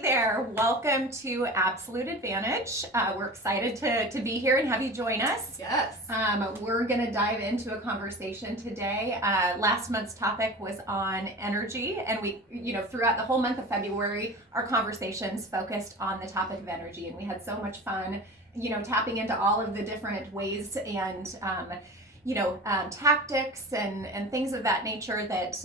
Hey there, welcome to Absolute Advantage. We're excited to be here and have you join us. Yes. We're going to dive into a conversation today. Last month's topic was on energy, and we, throughout the whole month of February, our conversations focused on the topic of energy, and we had so much fun, tapping into all of the different ways and, tactics and things of that nature that,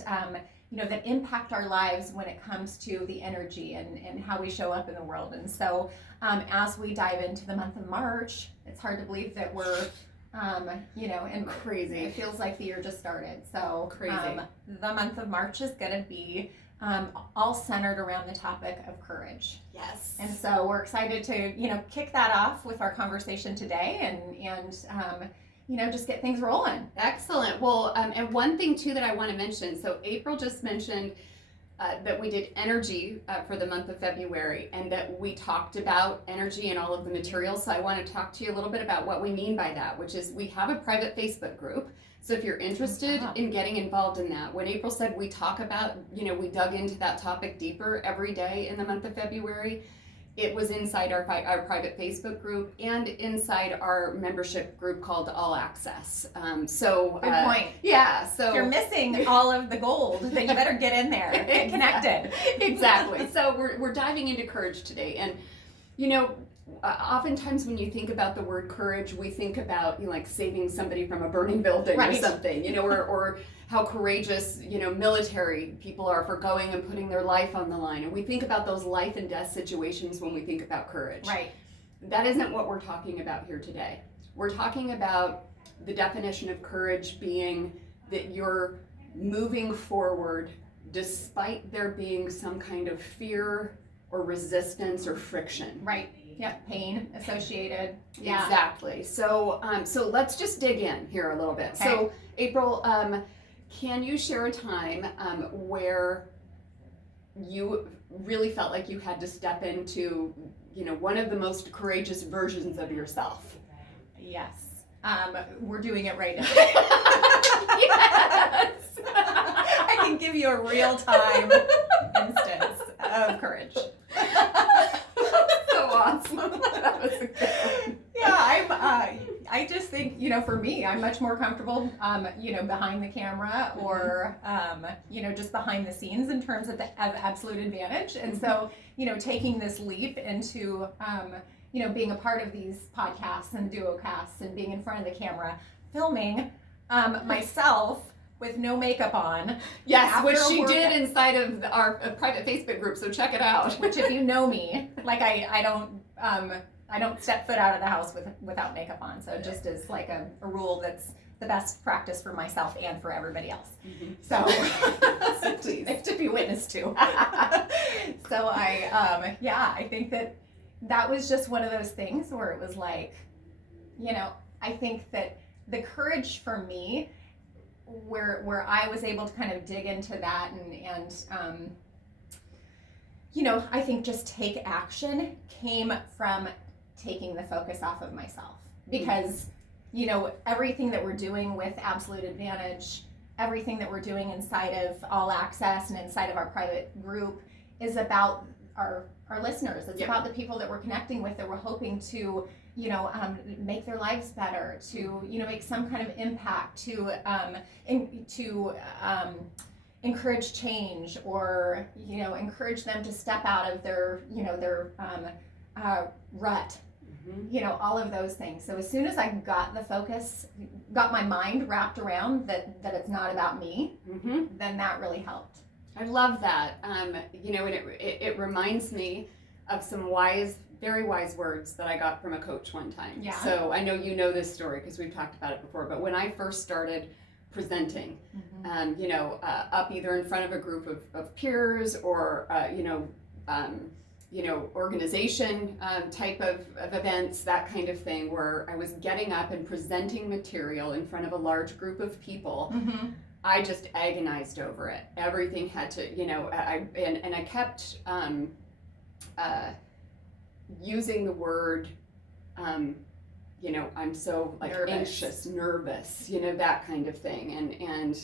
that impact our lives when it comes to the energy and how we show up in the world. And so as we dive into the month of March, it's hard to believe that we're, and crazy. It feels like the year just started. So crazy. The month of March is going to be all centered around the topic of courage. Yes. And so we're excited to, kick that off with our conversation today and just get things rolling. Excellent. Well, and one thing too that I want to mention. So April just mentioned that we did energy for the month of February, and that we talked about energy and all of the materials. So I want to talk to you a little bit about what we mean by that, which is we have a private Facebook group. So if you're interested in getting involved in that, when April said we talk about, we dug into that topic deeper every day in the month of February. It was inside our private Facebook group and inside our membership group called All Access. Good point. Yeah. So if you're missing all of the gold, then you better get in there, get connected. Exactly. So we're diving into courage today, and oftentimes when you think about the word courage, we think about like saving somebody from a burning building or something, or how courageous, military people are for going and putting their life on the line. And we think about those life and death situations when we think about courage. Right. That isn't what we're talking about here today. We're talking about the definition of courage being that you're moving forward despite there being some kind of fear or resistance or friction. Right. Yep. Pain associated. Yeah. Exactly. So let's just dig in here a little bit. Okay. So April, can you share a time where you really felt like you had to step into, one of the most courageous versions of yourself? Yes. We're doing it right now. Yes. I can give you a real-time instance of courage. So awesome. That was a good one. Yeah, I just think, for me, I'm much more comfortable, behind the camera or, just behind the scenes in terms of absolute advantage. And so, taking this leap into, being a part of these podcasts and duocasts and being in front of the camera, filming myself with no makeup on. Yes, which she did inside of our private Facebook group, so check it out. Which, if you know me, like I don't step foot out of the house without makeup on. So it just is like a rule that's the best practice for myself and for everybody else. Mm-hmm. So please. to be witness to. So I think that was just one of those things where it was like, I think that the courage for me, where I was able to kind of dig into that and I think just take action came from taking the focus off of myself, because everything that we're doing with Absolute Advantage, everything that we're doing inside of All Access and inside of our private group is about our listeners. It's about the people that we're connecting with, that we're hoping to make their lives better, to make some kind of impact, to encourage change, or encourage them to step out of their rut. Mm-hmm. All of those things. So as soon as I got my mind wrapped around that it's not about me, mm-hmm. then that really helped. I love that. And it reminds me of some very wise words that I got from a coach one time. Yeah. So I know you know this story because we've talked about it before, but when I first started presenting, Mm-hmm. up either in front of a group of peers or, organization type of events, that kind of thing, where I was getting up and presenting material in front of a large group of people, Mm-hmm. I just agonized over it. Everything had to, I kept using the word, I'm so anxious, nervous, that kind of thing. And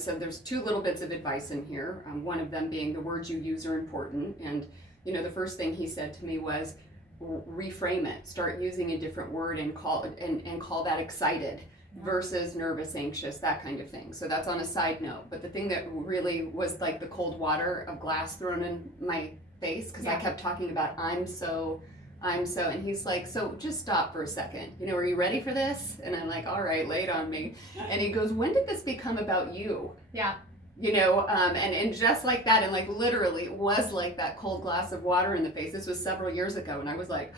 so there's two little bits of advice in here. One of them being the words you use are important. And, the first thing he said to me was, reframe it, start using a different word and call that excited versus nervous, anxious, that kind of thing. So that's on a side note. But the thing that really was like the cold water of glass thrown in my face, because I kept talking about I'm so, and he's like, so just stop for a second. Are you ready for this? And I'm like, all right, lay it on me. And he goes, when did this become about you? Yeah. And just like that, and like literally it was like that cold glass of water in the face. This was several years ago, and I was like,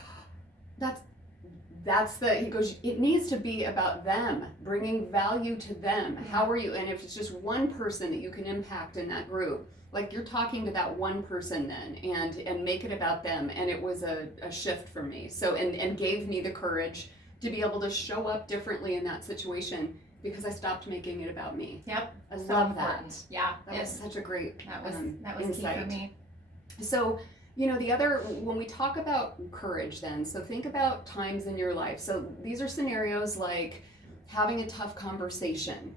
he goes, it needs to be about them, bringing value to them. How are you? And if it's just one person that you can impact in that group, like you're talking to that one person then, and make it about them. And it was a shift for me. So, and gave me the courage to be able to show up differently in that situation, because I stopped making it about me. Yep. I So love important. that. Yeah. That was such a great that was insight. key for me. So, the other, when we talk about courage then, so think about times in your life. So these are scenarios like having a tough conversation,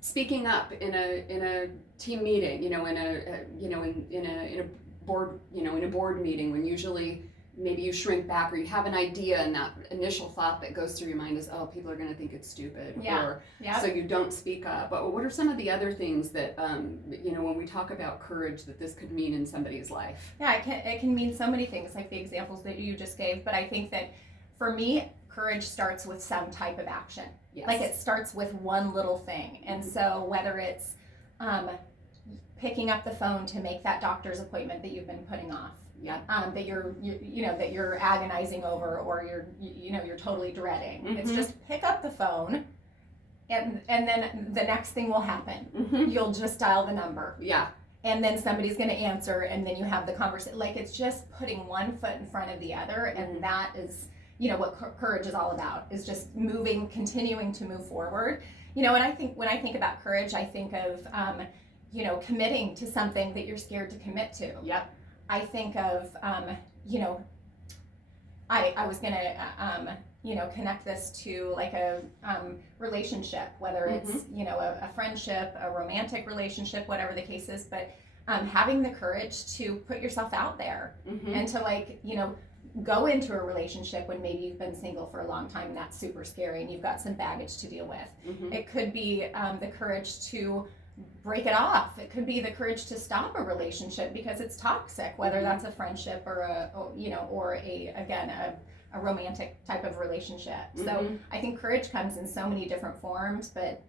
speaking up in a team meeting, in a board meeting, when usually maybe you shrink back, or you have an idea and that initial thought that goes through your mind is, oh, people are going to think it's stupid. So you don't speak up. But what are some of the other things that, when we talk about courage, that this could mean in somebody's life? Yeah, it can mean so many things, like the examples that you just gave. But I think that for me, courage starts with some type of action. Yes. Like it starts with one little thing. And so whether it's picking up the phone to make that doctor's appointment that you've been putting off, that you're agonizing over, or you're totally dreading. It's just pick up the phone, and then the next thing will happen. You'll just dial the number. Yeah. And then somebody's going to answer, and then you have the conversation. Like, it's just putting one foot in front of the other, and that is, what courage is all about, is just continuing to move forward. And I think when I think about courage, I think of, committing to something that you're scared to commit to. Yep. I think of, I was going to, connect this to like a relationship, whether it's, a friendship, a romantic relationship, whatever the case is, but having the courage to put yourself out there and to go into a relationship when maybe you've been single for a long time and that's super scary and you've got some baggage to deal with. It could be the courage to break it off. It could be the courage to stop a relationship because it's toxic, whether that's a friendship or a romantic type of relationship. So I think courage comes in so many different forms, but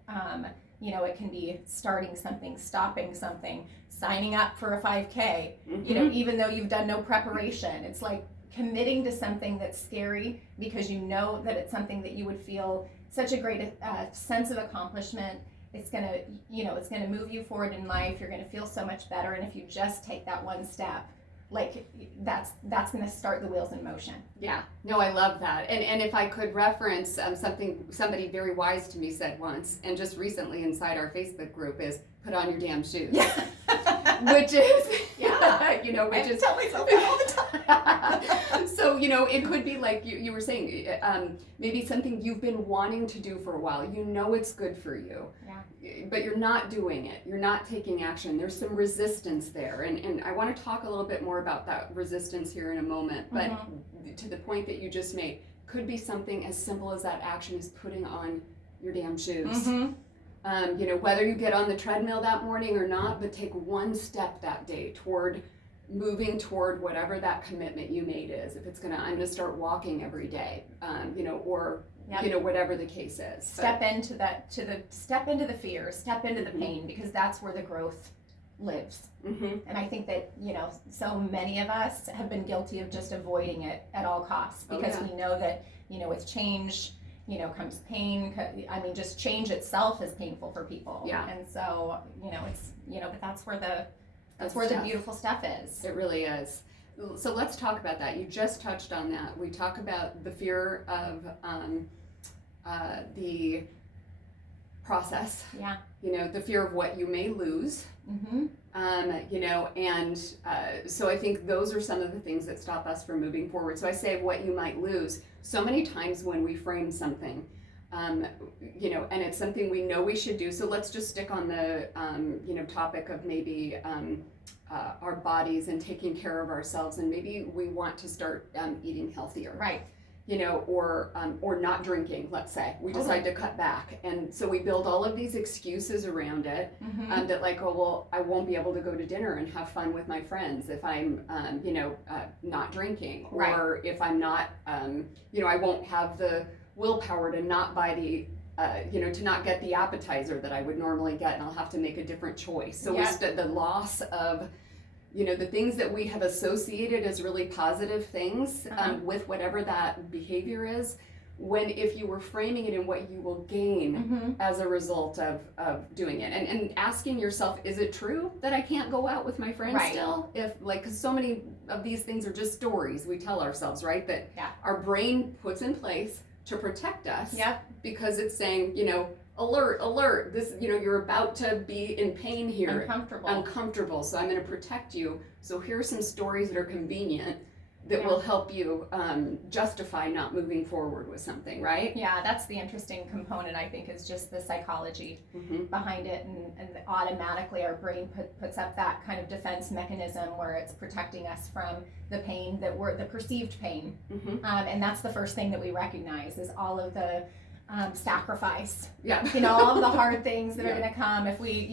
it can be starting something, stopping something, signing up for a 5K, even though you've done no preparation. It's like committing to something that's scary because you know that it's something that you would feel such a great sense of accomplishment. It's gonna move you forward in life. You're gonna feel so much better, and if you just take that one step, like that's gonna start the wheels in motion. Yeah, no, I love that. And if I could reference something somebody very wise to me said once, and just recently inside our Facebook group, is put on your damn shoes. Yeah. Which is, which I is tell myself that all the time. So, it could be like you were saying, maybe something you've been wanting to do for a while. It's good for you. Yeah. But you're not doing it. You're not taking action. There's some resistance there. And I want to talk a little bit more about that resistance here in a moment. But to the point that you just made, could be something as simple as that action is putting on your damn shoes. Whether you get on the treadmill that morning or not, but take one step that day toward moving toward whatever that commitment you made is. If it's I'm gonna start walking every day, or whatever the case is. Step into the fear, step into the pain, because that's where the growth lives. And I think that, so many of us have been guilty of just avoiding it at all costs, because we know that, with change, comes pain. I mean, just change itself is painful for people. Yeah. And so, it's, but that's where the beautiful stuff is. It really is. So let's talk about that. You just touched on that. We talk about the fear of the process. Yeah. The fear of what you may lose. So I think those are some of the things that stop us from moving forward. So I say what you might lose. So many times when we frame something, and it's something we know we should do. So let's just stick on the, topic of maybe our bodies and taking care of ourselves, and maybe we want to start eating healthier, Right. you know, or not drinking. Let's say we decide to cut back, and so we build all of these excuses around it. Mm-hmm. That like, oh well, I won't be able to go to dinner and have fun with my friends if I'm not drinking, or Right. if I'm not I won't have the willpower to not buy the to not get the appetizer that I would normally get, and I'll have to make a different choice. So the loss of the things that we have associated as really positive things with whatever that behavior is, when if you were framing it in what you will gain Mm-hmm. as a result of doing it, and asking yourself, is it true that I can't go out with my friends Right. still? If like, because so many of these things are just stories we tell ourselves, right? That Yeah. our brain puts in place to protect us, Yep. because it's saying, alert, alert, this, you're about to be in pain here, uncomfortable, so I'm going to protect you. So here are some stories that are convenient that will help you justify not moving forward with something, right? Yeah, that's the interesting component, I think, is just the psychology Mm-hmm. behind it, and automatically our brain puts up that kind of defense mechanism where it's protecting us from the pain the perceived pain. Mm-hmm. And that's the first thing that we recognize is all of the sacrifice, Yeah. all of the hard things that are Yeah. going to come if we,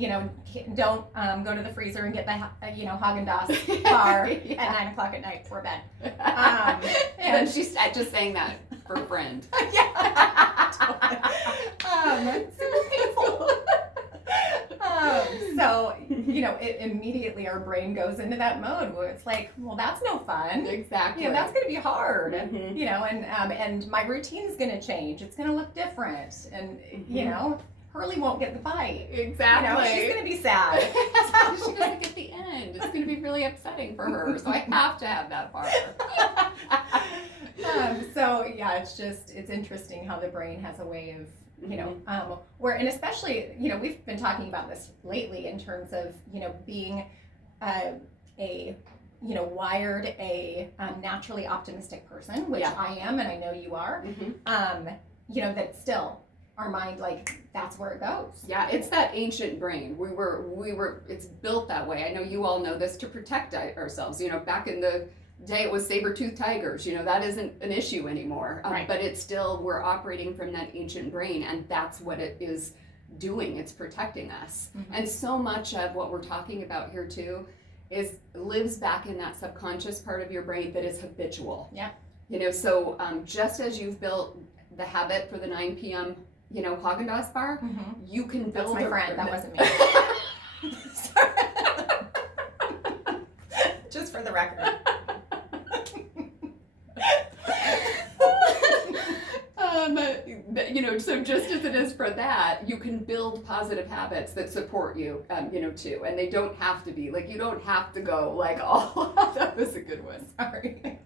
don't go to the freezer and get the, Haagen-Dazs bar Yeah. at 9 o'clock at night before bed. And she's just saying that for a friend. Yeah. Super painful. So, it immediately our brain goes into that mode where it's like, well, that's no fun. Exactly. That's going to be hard. Mhm. And my routine is going to change. It's going to look different. And, Mhm. Hurley won't get the bite. Exactly. She's going to be sad. She doesn't get the end. It's going to be really upsetting for her. So I have to have that bar. It's interesting how the brain has a way of, and especially, we've been talking about this lately in terms of, being wired a naturally optimistic person, which Yeah. I am, and I know you are, Mhm. that still our mind, like, that's where it goes. Yeah, it's that ancient brain. It's built that way. I know you all know this, to protect ourselves. Back in the day it was saber-toothed tigers. That isn't an issue anymore. Right. But it's still, we're operating from that ancient brain, and that's what it is doing. It's protecting us. Mhm. And so much of what we're talking about here too lives back in that subconscious part of your brain that is habitual. Yeah. So just as you've built the habit for the 9 p.m. Haagen-Dazs bar, Mhm. you can That's build my a friend. That wasn't me. Just for the record. So just as it is for that, you can build positive habits that support you, too. And they don't have to be, like, you don't have to go, like, oh, that was a good one. Sorry.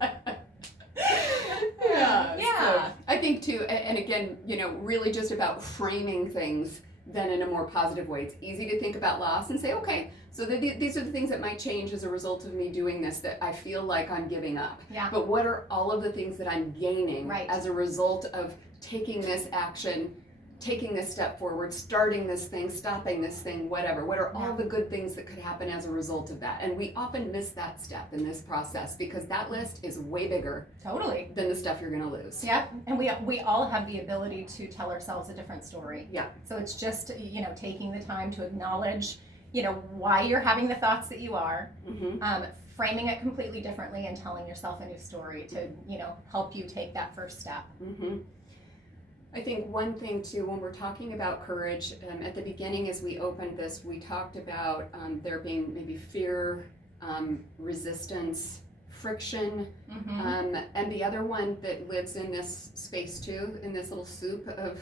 Yeah. Yeah. So I think, too, and again, really just about framing things then in a more positive way. It's easy to think about loss and say, okay, so these are the things that might change as a result of me doing this that I feel like I'm giving up. Yeah. But what are all of the things that I'm gaining Right. as a result of taking this action, taking this step forward, starting this thing, stopping this thing, whatever? What are all Yeah. the good things that could happen as a result of that? And we often miss that step in this process because that list is way bigger Totally. than the stuff you're going to lose. Yep. And we all have the ability to tell ourselves a different story. Yeah. So it's just, taking the time to acknowledge, why you're having the thoughts that you are, Mm-hmm. framing it completely differently and telling yourself a new story to, help you take that first step. Mm-hmm. I think one thing too, when we're talking about courage, at the beginning as we opened this, we talked about there being maybe fear, resistance, friction, Mm-hmm. and the other one that lives in this space too, in this little soup of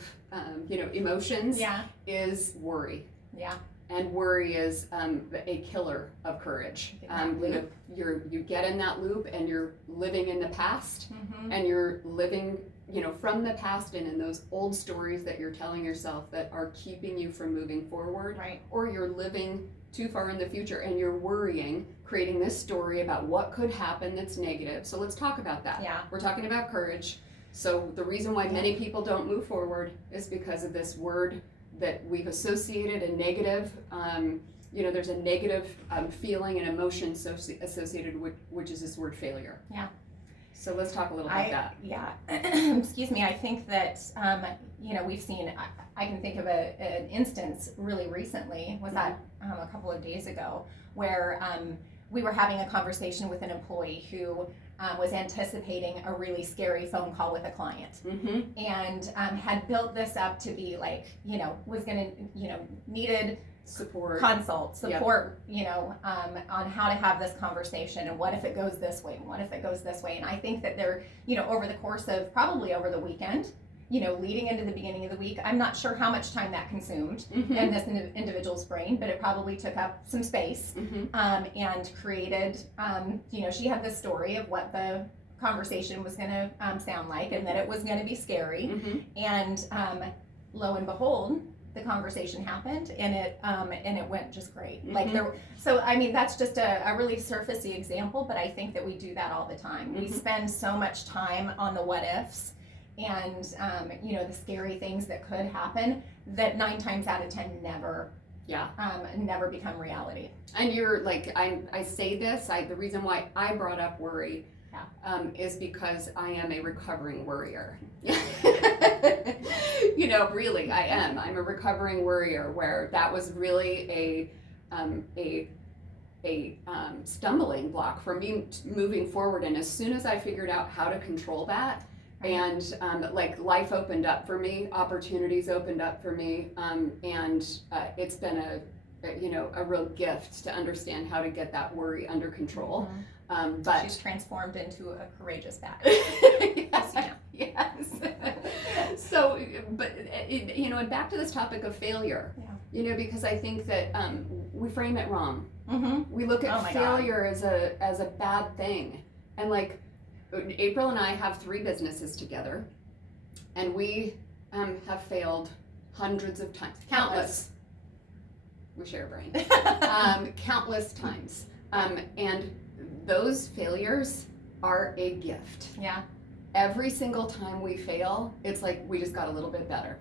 emotions, Yeah. is worry. Yeah. And worry is a killer of courage. Get in that loop. You get in that loop and you're living in the past, Mm-hmm. and you're living from the past and in those old stories that you're telling yourself that are keeping you from moving forward, Right. or you're living too far in the future and you're worrying, creating this story about what could happen that's negative. So let's talk about that. Yeah. We're talking about courage. So the reason why many people don't move forward is because of this word that we've associated a negative there's a negative feeling and emotion associated with, which is this word failure. Yeah. So let's talk a little about that. Yeah, excuse me. I think that, we've seen, I can think of an instance really recently, was that a couple of days ago, where we were having a conversation with an employee who was anticipating a really scary phone call with a client, and had built this up to be like, was going to, needed support, on how to have this conversation, and what if it goes this way, and what if it goes this way. And I think that they're, over the course of probably over the weekend, leading into the beginning of the week, I'm not sure how much time that consumed in this individual's brain, but it probably took up some space, and created, she had this story of what the conversation was going to sound like, and that it was going to be scary, and lo and behold, the conversation happened, and it went just great. So I mean, that's just a really surfacey example, but I think that we do that all the time. We spend so much time on the what ifs, and the scary things that could happen, that 9 times out of 10 never become reality. And you're like, I say this, the reason why I brought up worry is because I am a recovering worrier. Really, I am. I'm a recovering worrier, where that was really a stumbling block for me moving forward. And as soon as I figured out how to control that, and life opened up for me, opportunities opened up for me, and it's been a real gift to understand how to get that worry under control. But she's transformed into a courageous bat. Yes. So, but and back to this topic of failure. Yeah. Because I think that we frame it wrong. We look at failure as a bad thing, and like April and I have 3 businesses together, and we have failed hundreds of times, countless. We share a brain. Countless times, and those failures are a gift. Yeah. Every single time we fail, it's like we just got a little bit better.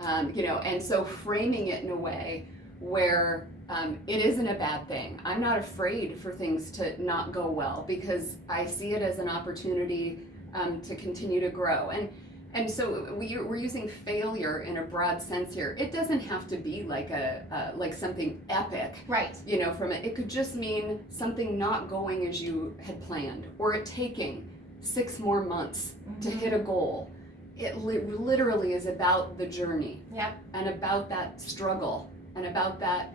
And so framing it in a way where it isn't a bad thing. I'm not afraid for things to not go well, because I see it as an opportunity to continue to grow. And so we're using failure in a broad sense here. It doesn't have to be like like something epic, right? From it. It could just mean something not going as you had planned, or it taking 6 more months to hit a goal. It literally is about the journey, and about that struggle, and about that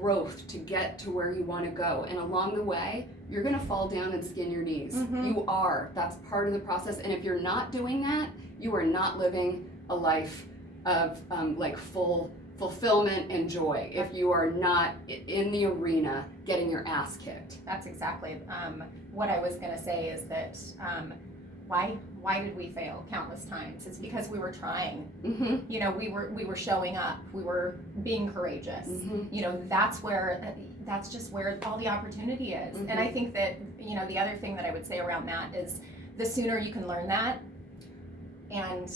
growth to get to where you want to go. And along the way, you're going to fall down and skin your knees. You are. That's part of the process. And if you're not doing that, you are not living a life of full fulfillment and joy. If you are not in the arena getting your ass kicked. That's exactly what I was going to say, is that why did we fail countless times? It's because we were trying. We were showing up. We were being courageous. That's just where all the opportunity is. And I think that the other thing that I would say around that is, the sooner you can learn that and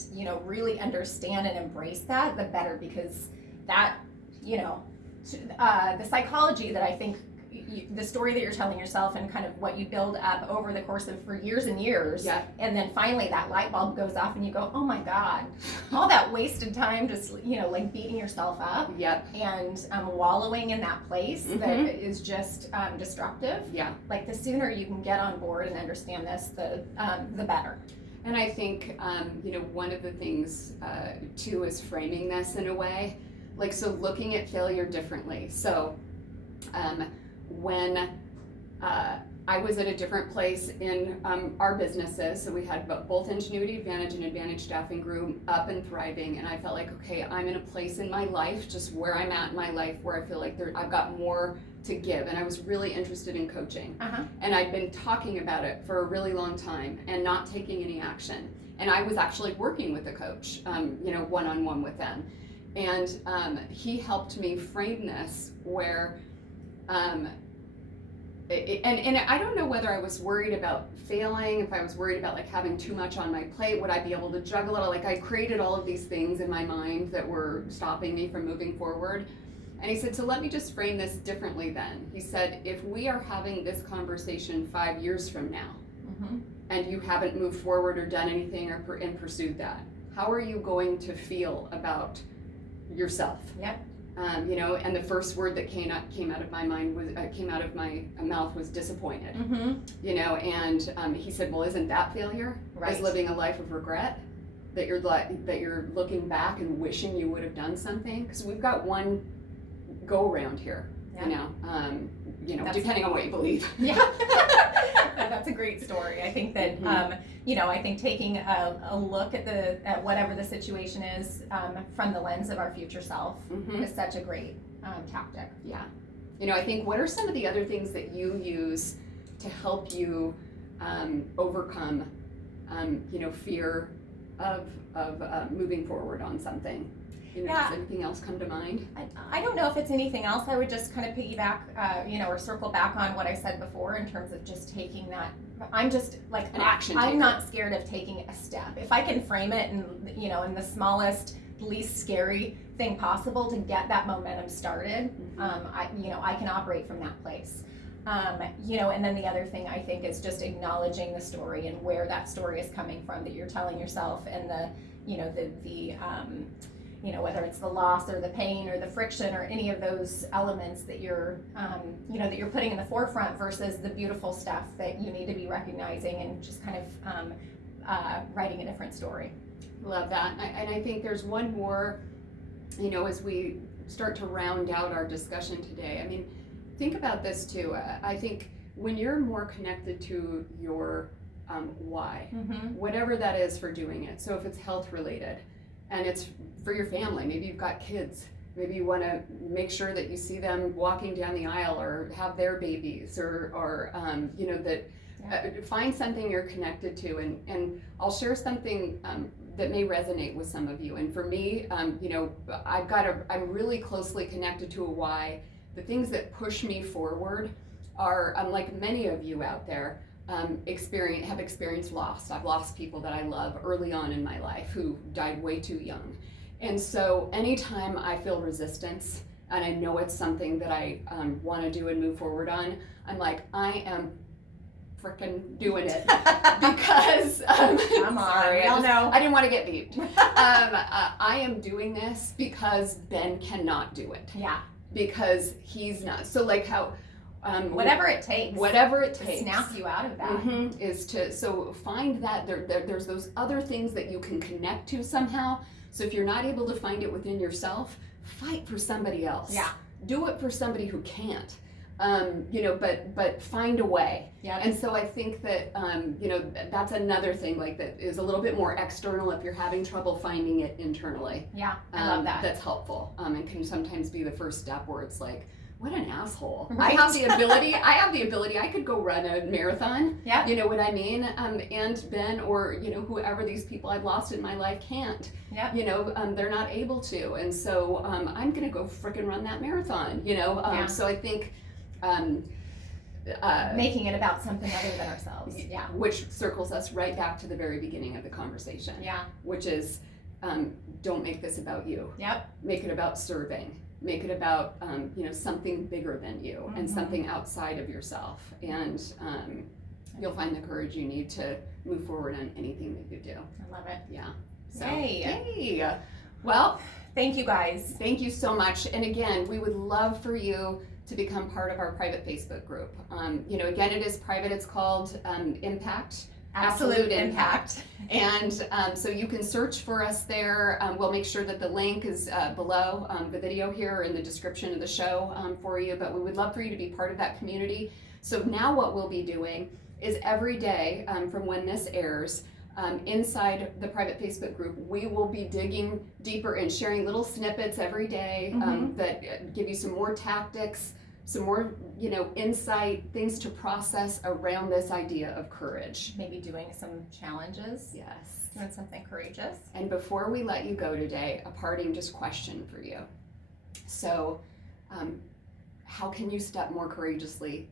really understand and embrace that, the better, because that the psychology that I think the story that you're telling yourself, and kind of what you build up over the course of for years and years, and then finally that light bulb goes off and you go, oh my God, all that wasted time just beating yourself up, and wallowing in that place that is just destructive. Like, the sooner you can get on board and understand this, the better. And I think one of the things too is framing this in a way, so looking at failure differently. So when I was at a different place in our businesses, so we had both Ingenuity Advantage and Advantage Staffing grew up and thriving, and I felt like, okay, I'm in a place in my life, just where I'm at in my life, where I feel like I've got more to give, and I was really interested in coaching, and I'd been talking about it for a really long time and not taking any action. And I was actually working with a coach, one-on-one with them, and he helped me frame this where. And I don't know whether I was worried about failing, if I was worried about having too much on my plate, would I be able to juggle it all? I created all of these things in my mind that were stopping me from moving forward. And he said, so let me just frame this differently then. He said, if we are having this conversation 5 years from now, Mm-hmm. and you haven't moved forward or done anything and pursued that, how are you going to feel about yourself? Yep. And the first word that came out of my mind was came out of my mouth was disappointed. Mm-hmm. And he said, well, isn't that failure? Right. Is living a life of regret? That you're looking back and wishing you would have done something? Because we've got one go around here. Yeah. That's Depending on what you believe. Yeah. That's a great story. I think that, I think taking a look at whatever the situation is from the lens of our future self is such a great tactic. Yeah. I think what are some of the other things that you use to help you overcome, fear of moving forward on something? Yeah. Does anything else come to mind? I don't know if it's anything else. I would just kind of piggyback, or circle back on what I said before in terms of just taking that. I'm just like an action I'm taker. not scared of taking a step. If I can frame it in the smallest, least scary thing possible to get that momentum started, I can operate from that place. And then the other thing I think is just acknowledging the story and where that story is coming from that you're telling yourself, and whether it's the loss or the pain or the friction or any of those elements that you're putting in the forefront versus the beautiful stuff that you need to be recognizing and just kind of writing a different story. Love that. And I think there's one more, as we start to round out our discussion today. I mean, think about this too. I think when you're more connected to your why, whatever that is for doing it. So if it's health related, and it's for your family, maybe you've got kids, maybe you want to make sure that you see them walking down the aisle or have their babies or find something you're connected to. And I'll share something that may resonate with some of you. And for me, I'm really closely connected to a why. The things that push me forward are, like many of you out there, have experienced loss. I've lost people that I love early on in my life who died way too young. And so anytime I feel resistance and I know it's something that I want to do and move forward on, I'm like, I am freaking doing it because Come on, sorry, we all know. I didn't want to get beeped. I am doing this because Ben cannot do it. Yeah. Because he's not. So like how whatever it takes to snap you out of that. Is to find that there's those other things that you can connect to somehow. So if you're not able to find it within yourself, fight for somebody else. Yeah. Do it for somebody who can't. But find a way. Yeah. And so I think that that's another thing like that is a little bit more external if you're having trouble finding it internally. Yeah, I love that. That's helpful. And can sometimes be the first step where it's like, what an asshole. Right. I have the ability, I could go run a marathon. Yeah. You know what I mean? And Ben or, whoever these people I've lost in my life can't. Yeah. They're not able to. And so I'm going to go frickin' run that marathon, So I think making it about something other than ourselves. Yeah. Which circles us right back to the very beginning of the conversation. Yeah. Which is, don't make this about you. Yep. Make it about serving. Make it about something bigger than you and something outside of yourself, and you'll find the courage you need to move forward on anything that you do. I love it. Yeah. So, Yay. Well, thank you guys. Thank you so much. And again, we would love for you to become part of our private Facebook group. Again, it is private. It's called Impact. Absolute Impact. And so you can search for us there. We'll make sure that the link is below the video here in the description of the show for you, but we would love for you to be part of that community. So now what we'll be doing is every day from when this airs, inside the private Facebook group, we will be digging deeper and sharing little snippets every day that give you some more tactics, some more, insight, things to process around this idea of courage. Maybe doing some challenges. Yes. Doing something courageous. And before we let you go today, a parting just question for you. So, how can you step up more courageously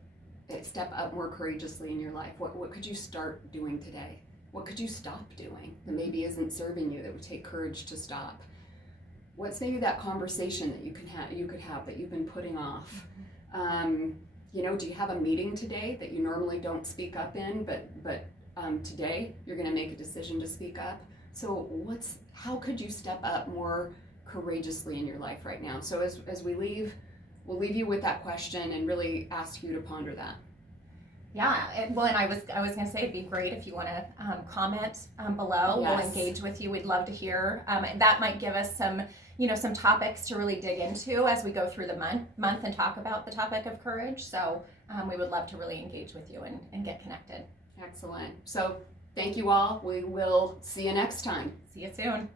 in your life? What could you start doing today? What could you stop doing that maybe isn't serving you, that would take courage to stop? What's maybe that conversation that you could have that you've been putting off? Do you have a meeting today that you normally don't speak up in, but today you're going to make a decision to speak up? So how could you step up more courageously in your life right now? So as we leave, we'll leave you with that question and really ask you to ponder that. Yeah, and I was going to say it'd be great if you want to comment below. Yes. We'll engage with you. We'd love to hear. That might give us some topics to really dig into as we go through the month and talk about the topic of courage. So we would love to really engage with you and get connected. Excellent. So thank you all. We will see you next time. See you soon.